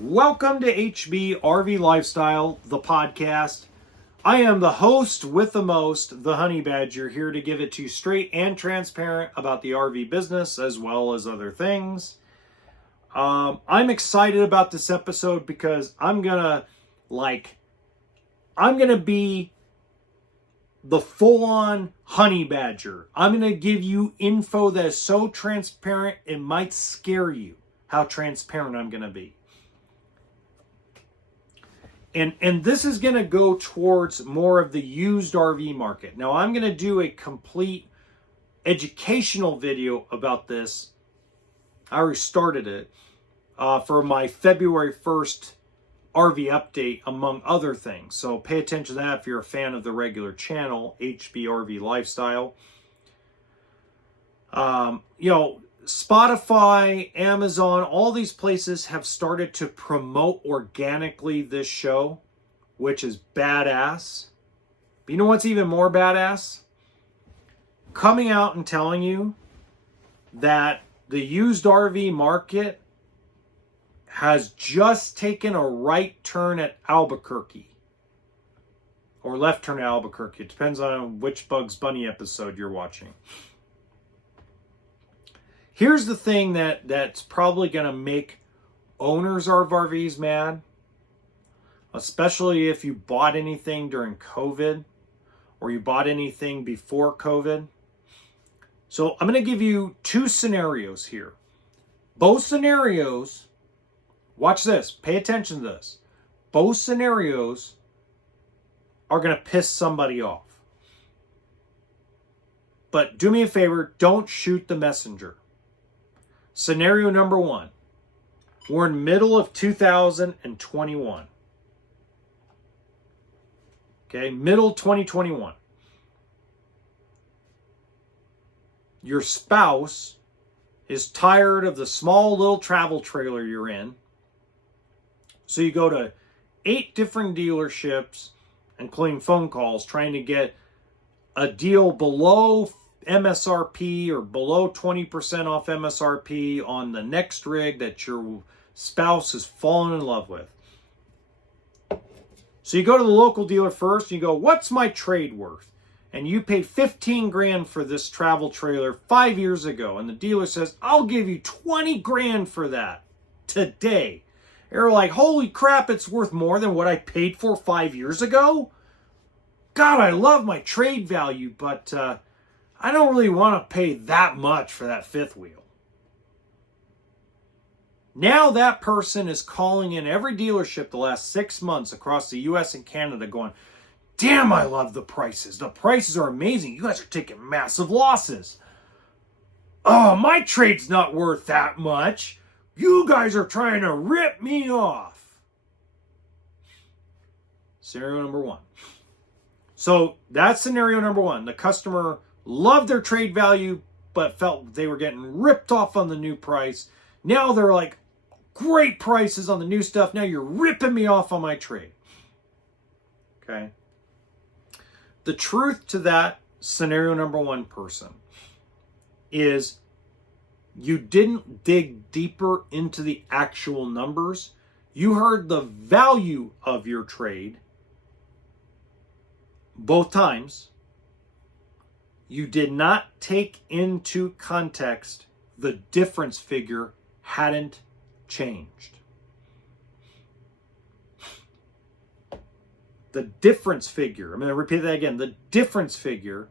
Welcome to HB RV Lifestyle, the podcast. I am the host with the most, the Honey Badger, here to give it to you straight and transparent about the RV business as well as other things. I'm excited about this episode because I'm gonna be the full-on Honey Badger. I'm gonna give you info that is so transparent it might scare you how transparent I'm gonna be. And this is going to go towards more of the used RV market. Now, I'm going to do a complete educational video about this. I already started it for my February 1st RV update, among other things. So pay attention to that if you're a fan of the regular channel, HB RV Lifestyle. Spotify, Amazon, all these places have started to promote organically this show, which is badass. But you know what's even more badass? Coming out and telling you that the used RV market has just taken a right turn at Albuquerque. Or left turn at Albuquerque. It depends on which Bugs Bunny episode you're watching. Here's the thing that's probably going to make owners of RVs mad, especially if you bought anything during COVID or you bought anything before COVID. So I'm going to give you two scenarios here. Both scenarios, watch this, pay attention to this. Both scenarios are going to piss somebody off. But do me a favor, don't shoot the messenger. Scenario number one, we're in middle of 2021. Okay, middle 2021. Your spouse is tired of the small little travel trailer you're in. So you go to 8 different dealerships, including phone calls, trying to get a deal below MSRP or below 20% off MSRP on the next rig that your spouse has fallen in love with. So you go to the local dealer first and you go, what's my trade worth? And you paid 15 grand for this travel trailer 5 years ago. And the dealer says, I'll give you 20 grand for that today. You're like, holy crap, it's worth more than what I paid for 5 years ago? God, I love my trade value, but I don't really want to pay that much for that fifth wheel. Now that person is calling in every dealership the last 6 months across the US and Canada going, damn, I love the prices. The prices are amazing. You guys are taking massive losses. Oh, my trade's not worth that much. You guys are trying to rip me off. Scenario number one. So that's scenario number one. The customer loved their trade value, but felt they were getting ripped off on the new price. Now they're like, great prices on the new stuff. Now you're ripping me off on my trade. Okay. The truth to that scenario number one person is you didn't dig deeper into the actual numbers. You heard the value of your trade both times. You did not take into context the difference figure hadn't changed. The difference figure, I'm going to repeat that again, the difference figure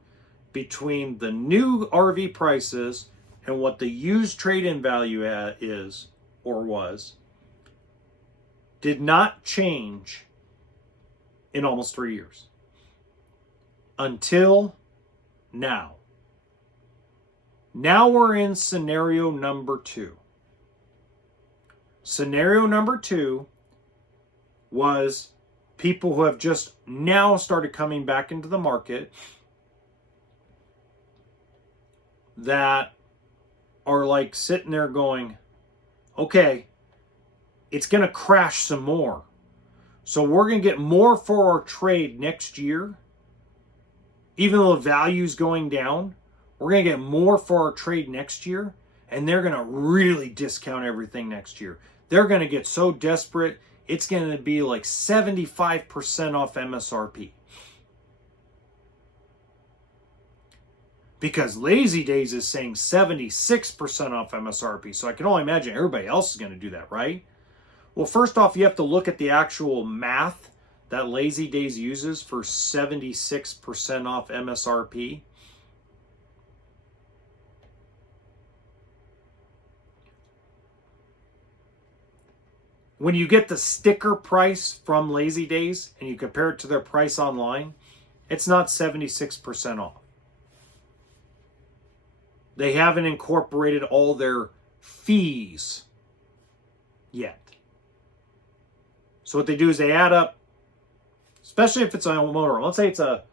between the new RV prices and what the used trade-in value is or was, did not change in almost 3 years. Until now. Now we're in scenario number two. Scenario number two was people who have just now started coming back into the market that are like sitting there going, okay, it's going to crash some more. So we're going to get more for our trade next year. Even though the value's going down, we're going to get more for our trade next year. And they're going to really discount everything next year. they're going to get so desperate, it's going to be like 75% off MSRP. Because Lazy Days is saying 76% off MSRP. So I can only imagine everybody else is going to do that, right? Well, first off, you have to look at the actual math that Lazy Days uses for 76% off MSRP. When you get the sticker price from Lazy Days and you compare it to their price online, it's not 76% off. They haven't incorporated all their fees yet. So what they do is they add up, especially if it's a motorhome. Let's say it's a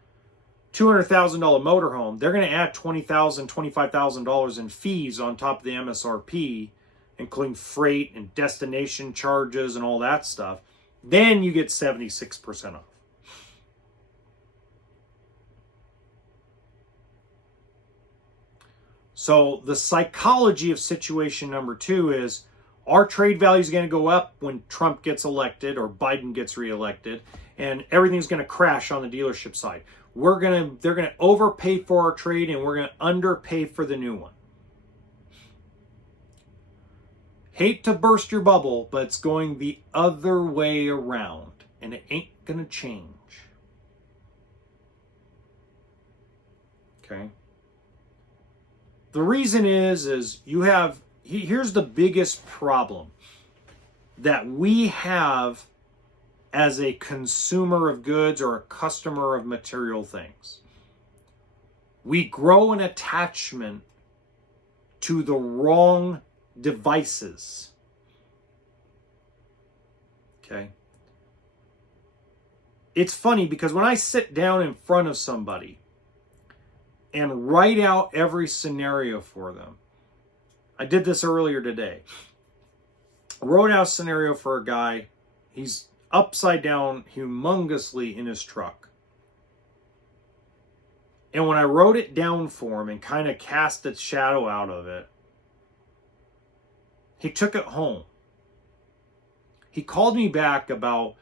$200,000 motorhome. They're going to add $20,000, $25,000 in fees on top of the MSRP, including freight and destination charges and all that stuff. Then you get 76% off. So the psychology of situation number 2 is our trade value is going to go up when Trump gets elected or Biden gets reelected, and everything's going to crash on the dealership side. They're going to overpay for our trade, and we're going to underpay for the new one. Hate to burst your bubble, but it's going the other way around, and it ain't going to change. Okay? The reason is you have, here's the biggest problem that we have as a consumer of goods or a customer of material things. We grow an attachment to the wrong devices. Okay? It's funny because when I sit down in front of somebody and write out every scenario for them. I did this earlier today. I wrote out a scenario for a guy. He's upside down humongously in his truck. And when I wrote it down for him and kind of cast its shadow out of it, he took it home. He called me back about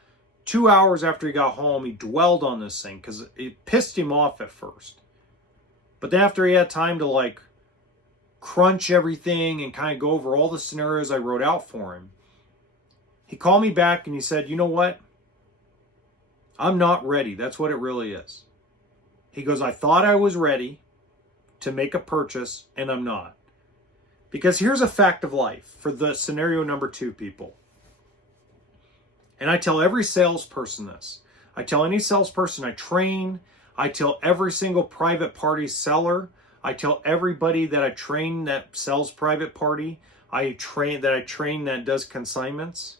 2 hours after he got home. He dwelled on this thing because it pissed him off at first. But then after he had time to crunch everything and kind of go over all the scenarios I wrote out for him, he called me back and he said, you know what? I'm not ready. That's what it really is. He goes, I thought I was ready to make a purchase and I'm not. Because here's a fact of life for the scenario number 2 people. And I tell every salesperson this. I tell any salesperson I train, I tell every single private party seller, I tell everybody that I train that sells private party, I train that does consignments.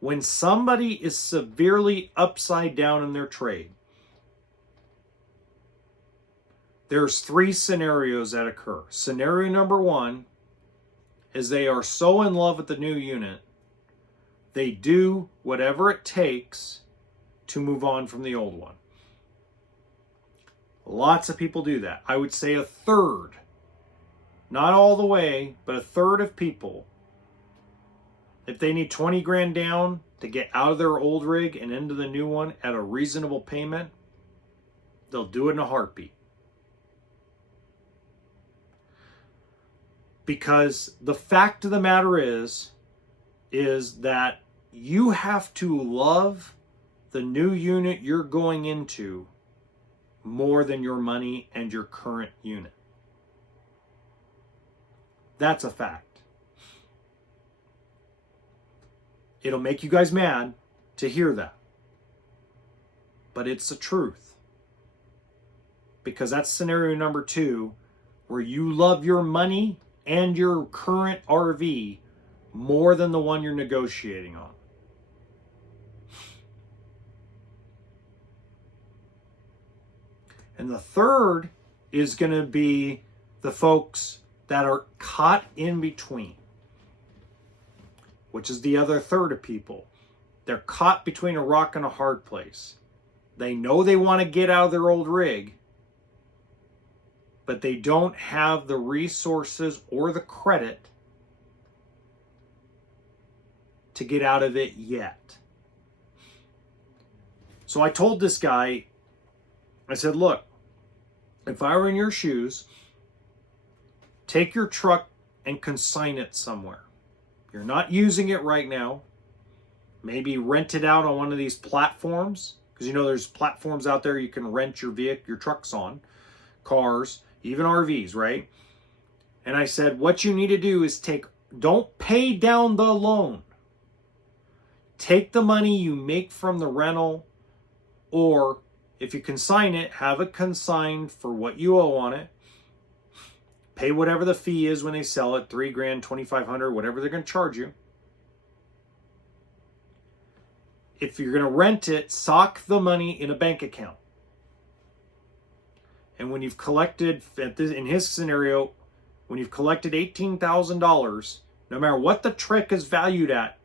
When somebody is severely upside down in their trade, there's 3 scenarios that occur. Scenario number 1 is they are so in love with the new unit, they do whatever it takes to move on from the old one. Lots of people do that. I would say a third, not all the way, but a third of people, if they need 20 grand down to get out of their old rig and into the new one at a reasonable payment, they'll do it in a heartbeat. Because the fact of the matter is that you have to love the new unit you're going into more than your money and your current unit. That's a fact. It'll make you guys mad to hear that. But it's the truth. Because that's scenario number 2, where you love your money and your current RV more than the one you're negotiating on. And the third is going to be the folks that are caught in between, which is the other third of people. They're caught between a rock and a hard place. They know they want to get out of their old rig, but they don't have the resources or the credit to get out of it yet. So I told this guy, I said, look, if I were in your shoes, take your truck and consign it somewhere. You're not using it right now. Maybe rent it out on one of these platforms, because you know there's platforms out there you can rent your vehicle, your trucks on, cars, even RVs, right? And I said, what you need to do is don't pay down the loan. Take the money you make from the rental, or if you consign it, have it consigned for what you owe on it. Pay whatever the fee is when they sell it, $3,000, $2,500, whatever they're going to charge you. If you're going to rent it, sock the money in a bank account. And when you've collected, in his scenario, when you've collected $18,000, no matter what the trick is valued at,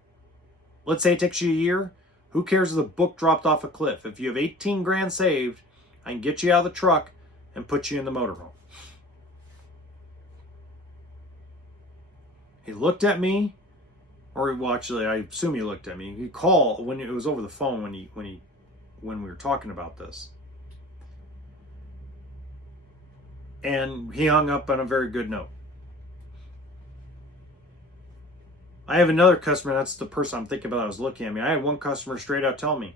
let's say it takes you a year, who cares if the book dropped off a cliff? If you have 18 grand saved, I can get you out of the truck and put you in the motorhome. He looked at me, or well, actually, I assume he looked at me. He called when it was over the phone when we were talking about this, and he hung up on a very good note. I have another customer. That's the person I'm thinking about. I was looking at me. I had one customer straight out tell me,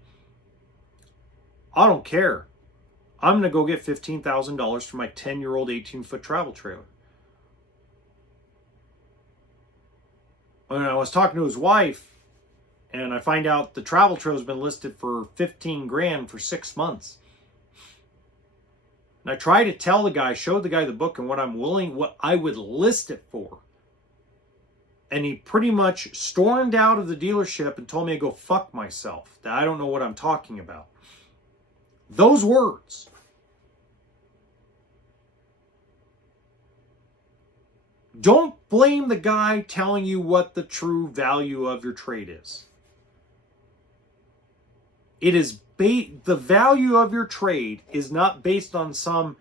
"I don't care. I'm going to go get $15,000 for my 10-year-old 18-foot travel trailer." When I was talking to his wife, and I find out the travel trailer has been listed for 15 grand for 6 months. And I try to tell the guy, show the guy the book and what I would list it for. And he pretty much stormed out of the dealership and told me to go fuck myself, that I don't know what I'm talking about. Those words. Don't blame the guy telling you what the true value of your trade is. It is the value of your trade is not based on some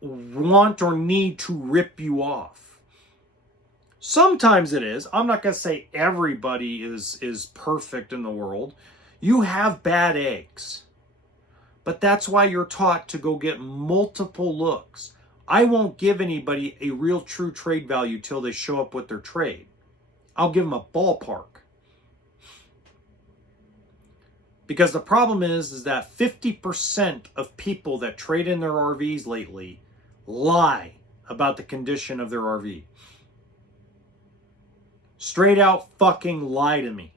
want or need to rip you off. Sometimes it is. I'm not going to say everybody is perfect in the world. You have bad eggs. But that's why you're taught to go get multiple looks. I won't give anybody a real true trade value till they show up with their trade. I'll give them a ballpark. Because the problem is that 50% of people that trade in their RVs lately lie about the condition of their RV. Straight out fucking lie to me.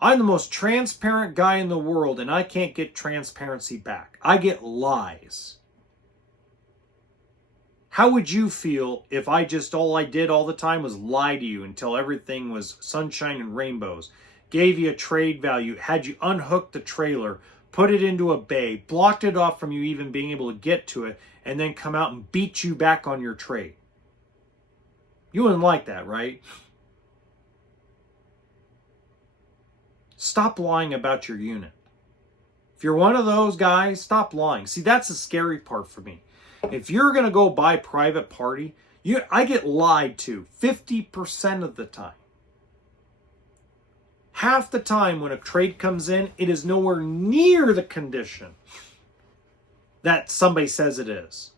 I'm the most transparent guy in the world, and I can't get transparency back. I get lies. How would you feel if all I did all the time was lie to you until everything was sunshine and rainbows, gave you a trade value, had you unhook the trailer, put it into a bay, blocked it off from you even being able to get to it, and then come out and beat you back on your trade? You wouldn't like that, right? Stop lying about your unit. If you're one of those guys, stop lying. See, that's the scary part for me. If you're going to go buy private party, I get lied to 50% of the time. Half the time when a trade comes in, it is nowhere near the condition that somebody says it is.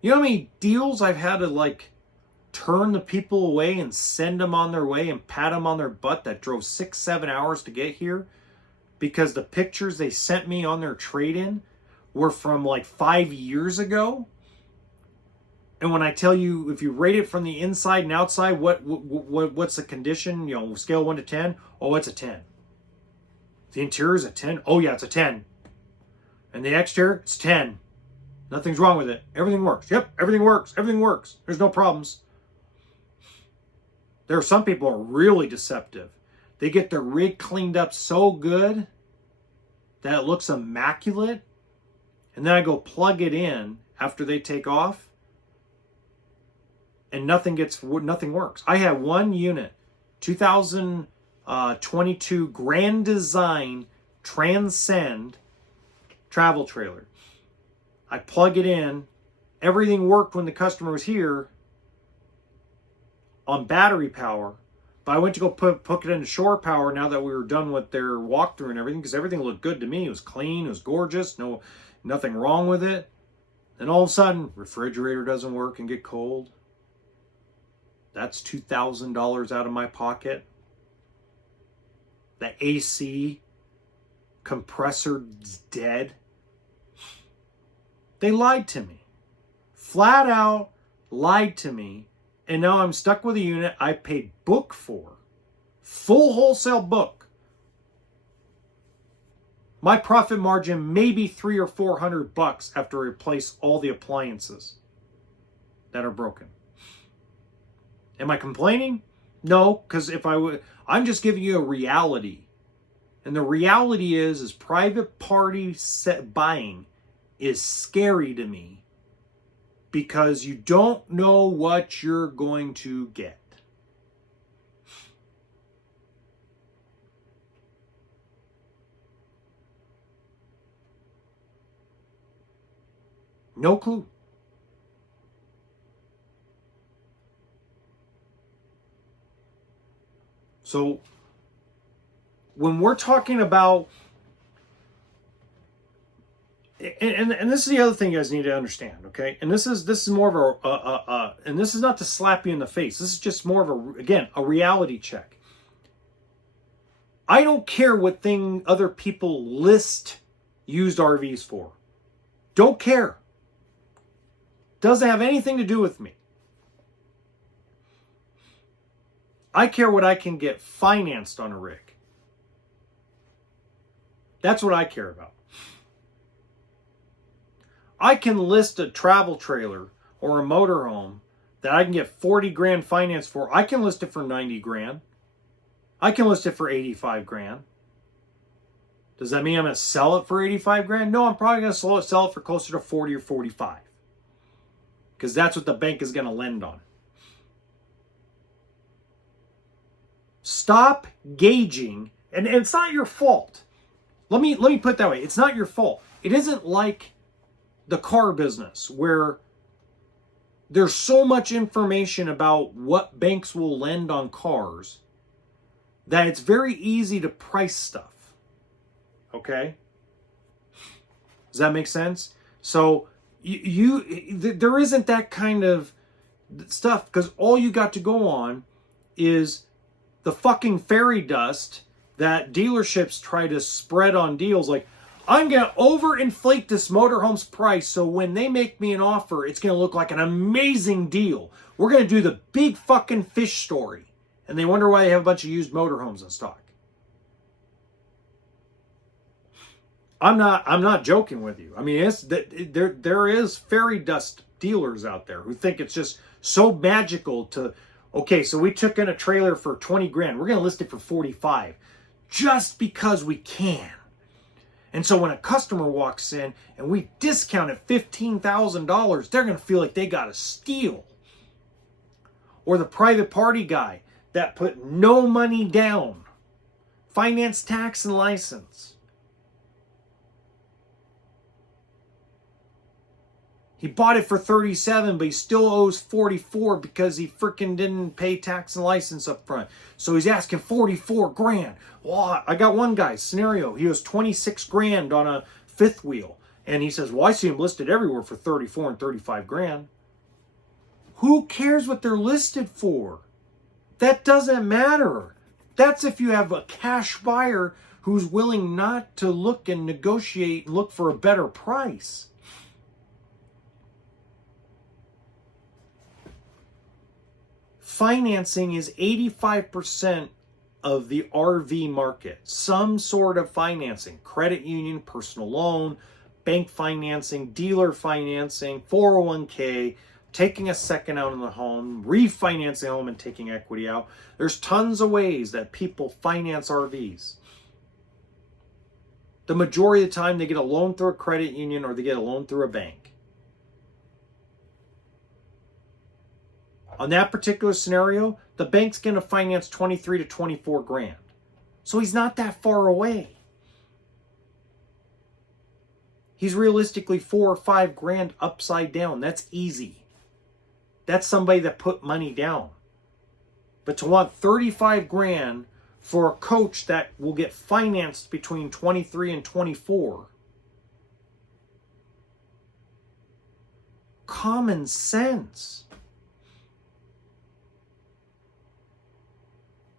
You know how many deals I've had to turn the people away and send them on their way and pat them on their butt that drove 6-7 hours to get here because the pictures they sent me on their trade-in were from 5 years ago? And when I tell you, if you rate it from the inside and outside, what's the condition? Scale 1 to 10. Oh, it's a 10. The interior is a 10. Oh yeah, it's a 10. And the exterior, it's 10. Nothing's wrong with it. Everything works. Yep, everything works. Everything works. There's no problems. There are some people who are really deceptive. They get their rig cleaned up so good that it looks immaculate. And then I go plug it in after they take off. And nothing works. I had one unit, 2022 Grand Design Transcend travel trailer. I plug it in. Everything worked when the customer was here on battery power. But I went to go put it into shore power now that we were done with their walkthrough and everything, because everything looked good to me. It was clean. It was gorgeous. Nothing wrong with it. And all of a sudden, refrigerator doesn't work and get cold. That's $2,000 out of my pocket. The AC compressor's dead. They lied to me. Flat out lied to me. And now I'm stuck with a unit I paid book for. Full wholesale book. My profit margin may be $300 or $400 after I replace all the appliances that are broken. Am I complaining? No, because I'm just giving you a reality. And the reality is private party buying is scary to me because you don't know what you're going to get. No clue. So when we're talking about, and this is the other thing you guys need to understand, okay? And this is more of and this is not to slap you in the face. This is just more of a reality check. I don't care what thing other people list used RVs for. Don't care. Doesn't have anything to do with me. I care what I can get financed on a rig. That's what I care about. I can list a travel trailer or a motorhome that I can get 40 grand finance for. I can list it for 90 grand. I can list it for 85 grand. Does that mean I'm going to sell it for 85 grand? No, I'm probably going to sell it for closer to 40 or 45. Because that's what the bank is going to lend on. Stop gauging, and it's not your fault. Let me put it that way. It's not your fault. It isn't like the car business where there's so much information about what banks will lend on cars that it's very easy to price stuff. Okay? Does that make sense? So there isn't that kind of stuff because all you got to go on is the fucking fairy dust that dealerships try to spread on deals. Like, I'm going to overinflate this motorhome's price so when they make me an offer, it's going to look like an amazing deal. We're going to do the big fucking fish story. And they wonder why they have a bunch of used motorhomes in stock. I'm not joking with you. I mean, there is fairy dust dealers out there who think it's just so magical to, okay, so we took in a trailer for 20 grand. We're going to list it for 45 just because we can. And so when a customer walks in and we discount it $15,000, they're going to feel like they got a steal. Or the private party guy that put no money down, finance, tax, and license. He bought it for 37, but he still owes 44 because he freaking didn't pay tax and license up front. So he's asking 44 grand. Well, I got one guy's scenario. He owes 26 grand on a fifth wheel. And he says, well, I see him listed everywhere for 34 and 35 grand. Who cares what they're listed for? That doesn't matter. That's if you have a cash buyer who's willing not to look and negotiate and look for a better price. Financing is 85% of the RV market. Some sort of financing, credit union, personal loan, bank financing, dealer financing, 401k, taking a second out on the home, refinancing the home and taking equity out. There's tons of ways that people finance RVs. The majority of the time they get a loan through a credit union or they get a loan through a bank. On that particular scenario, the bank's going to finance 23 to 24 grand. So he's not that far away. He's realistically 4 or 5 grand upside down. That's easy. That's somebody that put money down. But to want 35 grand for a coach that will get financed between 23 and 24, common sense.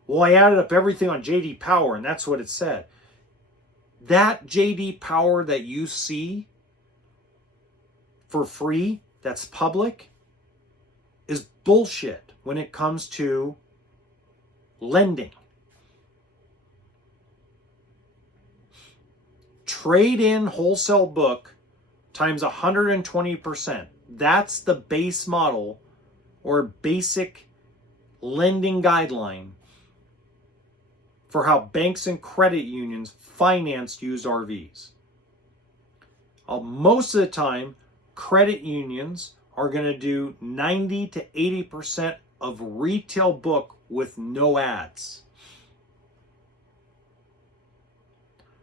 Well, I added up everything on JD Power, and that's what it said. That JD Power that you see for free, that's public, is bullshit when it comes to lending. Trade in wholesale book times 120%. That's the base model or basic lending guideline for how banks and credit unions finance used RVs. Most of the time, credit unions are going to do 90 to 80% of retail book with no ads.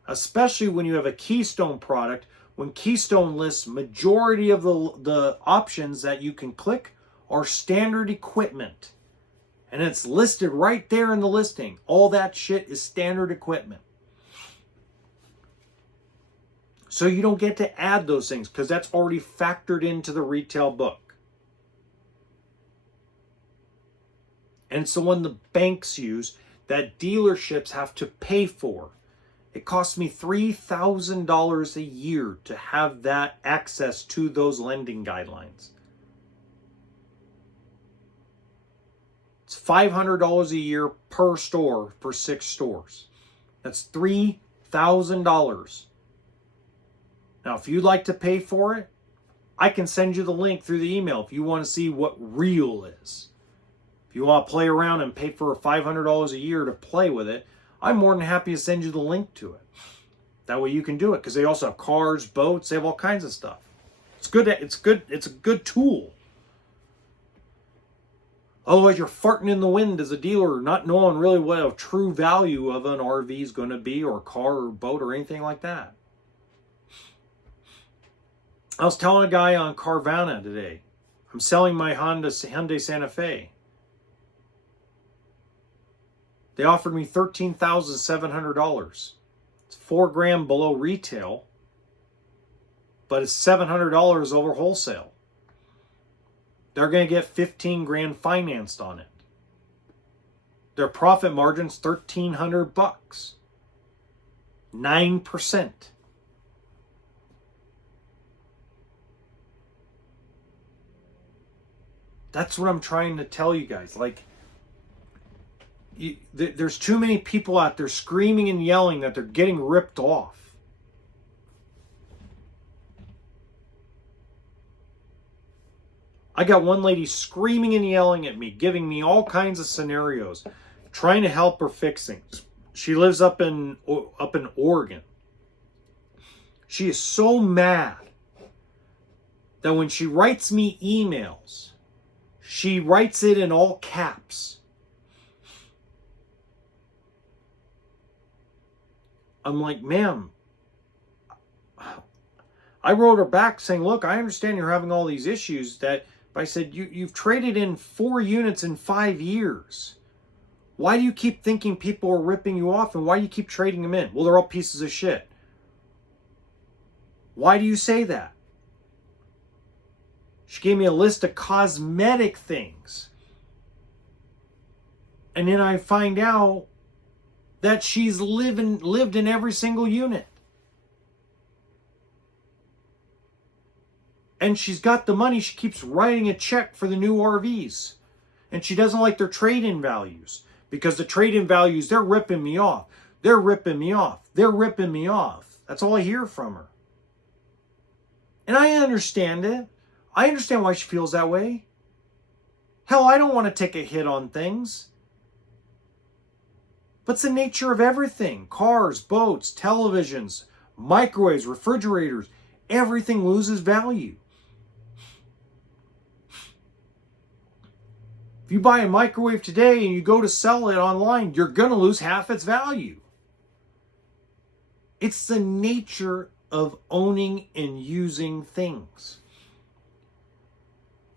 Especially when you have a Keystone product, when Keystone lists majority of the options that you can click are standard equipment. And it's listed right there in the listing. All that shit is standard equipment. So you don't get to add those things because that's already factored into the retail book. And it's the one the banks use that dealerships have to pay for. It costs me $3,000 a year to have that access to those lending guidelines. It's $500 a year per store for 6 stores. That's $3,000. Now, if you'd like to pay for it, I can send you the link through the email if you want to see what real is. If you want to play around and pay for $500 a year to play with it, I'm more than happy to send you the link to it. That way you can do it because they also have cars, boats, they have all kinds of stuff. It's good. It's a good tool. Otherwise, you're farting in the wind as a dealer, not knowing really what a true value of an RV is going to be, or a car or boat or anything like that. I was telling a guy on Carvana today, I'm selling my Hyundai Santa Fe. They offered me $13,700. It's $4 grand below retail, but it's $700 over wholesale. They're going to get 15 grand financed on it. Their profit margin's $1,300. 9%. That's what I'm trying to tell you guys. Like, there's too many people out there screaming and yelling that they're getting ripped off. I got one lady screaming and yelling at me, giving me all kinds of scenarios, trying to help her fix things. She lives up in Oregon. She is so mad that when she writes me emails, she writes it in all caps. I'm like, ma'am, I wrote her back saying, look, I understand you're having all these issues. But I said, you've traded in 4 units in 5 years. Why do you keep thinking people are ripping you off, and why do you keep trading them in? Well, they're all pieces of shit. Why do you say that? She gave me a list of cosmetic things. And then I find out that she's lived in every single unit. And she's got the money. She keeps writing a check for the new RVs. And she doesn't like their trade-in values. Because the trade-in values, they're ripping me off. They're ripping me off. They're ripping me off. That's all I hear from her. And I understand it. I understand why she feels that way. Hell, I don't want to take a hit on things. But it's the nature of everything. Cars, boats, televisions, microwaves, refrigerators. Everything loses value. If you buy a microwave today and you go to sell it online, you're going to lose half its value. It's the nature of owning and using things.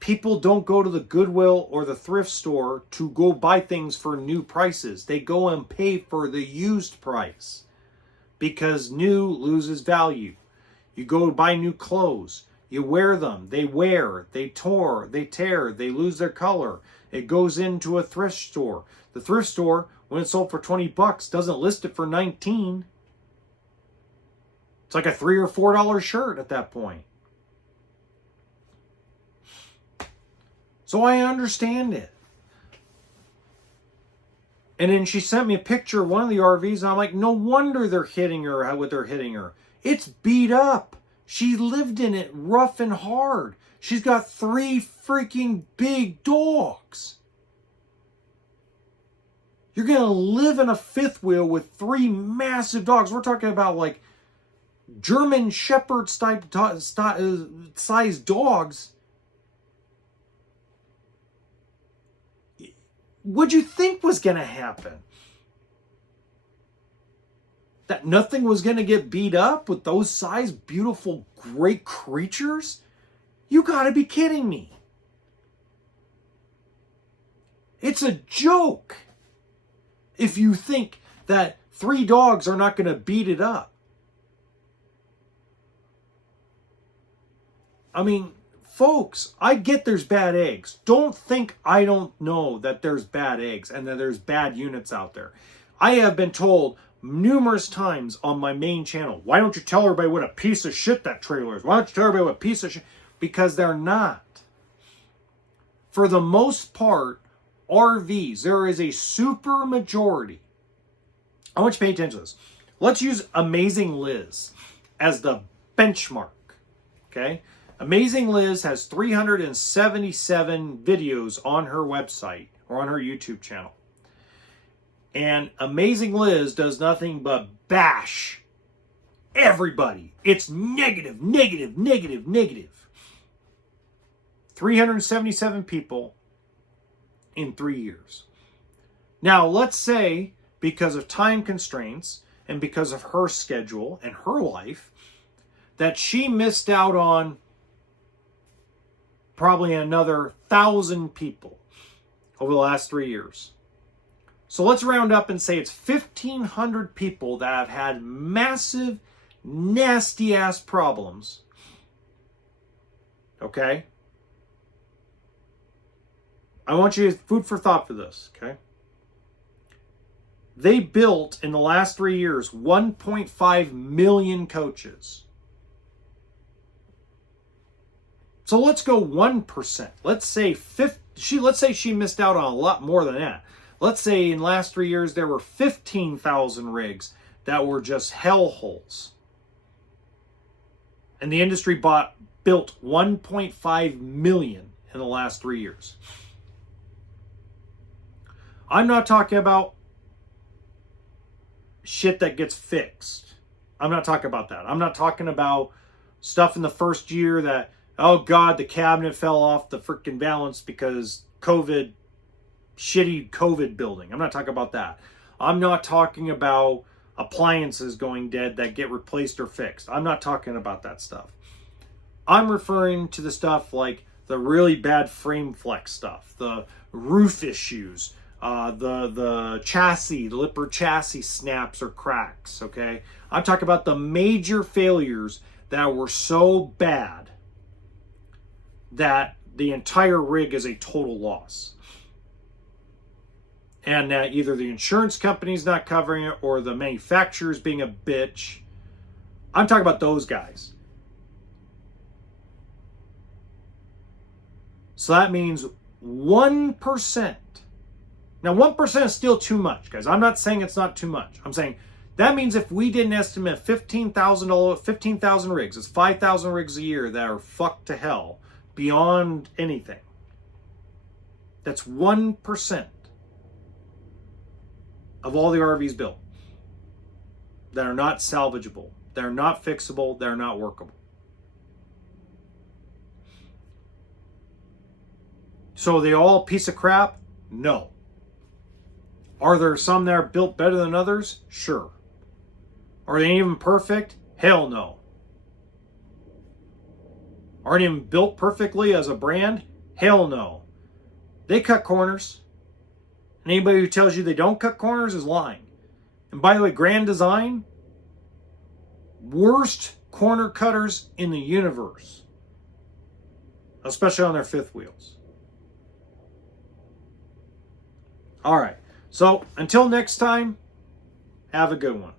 People don't go to the Goodwill or the thrift store to go buy things for new prices. They go and pay for the used price because new loses value. You go buy new clothes. You wear them. They wear. They tear. They lose their color. It goes into a thrift store. The thrift store, when it's sold for $20, doesn't list it for $19. It's like a $3 or $4 shirt at that point. So I understand it. And then she sent me a picture of one of the RVs, and I'm like, no wonder they're hitting her what they're hitting her. It's beat up. She lived in it rough and hard. She's got 3 freaking big dogs. You're going to live in a fifth wheel with 3 massive dogs. We're talking about like German Shepherd sized dogs. What'd you think was going to happen? That nothing was going to get beat up with those size, beautiful, great creatures? You got to be kidding me. It's a joke if you think that 3 dogs are not going to beat it up. I mean, folks, I get there's bad eggs. Don't think I don't know that there's bad eggs and that there's bad units out there. I have been told numerous times on my main channel, why don't you tell everybody what a piece of shit that trailer is? Why don't you tell everybody what a piece of shit? Because they're not. For the most part, RVs, there is a super majority. I want you to pay attention to this. Let's use Amazing Liz as the benchmark. Okay? Amazing Liz has 377 videos on her website or on her YouTube channel. And Amazing Liz does nothing but bash everybody. It's negative, negative, negative, negative. 377 people in 3 years. Now, let's say because of time constraints and because of her schedule and her life, that she missed out on probably another 1,000 people over the last 3 years. So let's round up and say it's 1,500 people that have had massive, nasty-ass problems. Okay? I want you to food for thought for this, okay? They built, in the last 3 years, 1.5 million coaches. So let's go 1%. Let's say she missed out on a lot more than that. Let's say in the last 3 years there were 15,000 rigs that were just hellholes. And the industry built 1.5 million in the last 3 years. I'm not talking about shit that gets fixed. I'm not talking about that. I'm not talking about stuff in the first year that, oh God, the cabinet fell off the freaking balance because COVID, shitty COVID building. I'm not talking about that. I'm not talking about appliances going dead that get replaced or fixed. I'm not talking about that stuff. I'm referring to the stuff like the really bad frame flex stuff, the roof issues, the chassis, the Lippert chassis snaps or cracks, okay? I'm talking about the major failures that were so bad that the entire rig is a total loss. And that either the insurance company's not covering it or the manufacturer's being a bitch. I'm talking about those guys. So that means 1%. Now, 1% is still too much, guys. I'm not saying it's not too much. I'm saying that means if we did an estimate of 15,000 rigs, it's 5,000 rigs a year that are fucked to hell beyond anything. That's 1% of all the RVs built that are not salvageable, that are not fixable, that are not workable. So are they all a piece of crap? No. Are there some that are built better than others? Sure. Are they even perfect? Hell no. aren't even built perfectly as a brand? Hell no. They cut corners. And anybody who tells you they don't cut corners is lying. And by the way, Grand Design, worst corner cutters in the universe, especially on their fifth wheels. All right. So until next time, have a good one.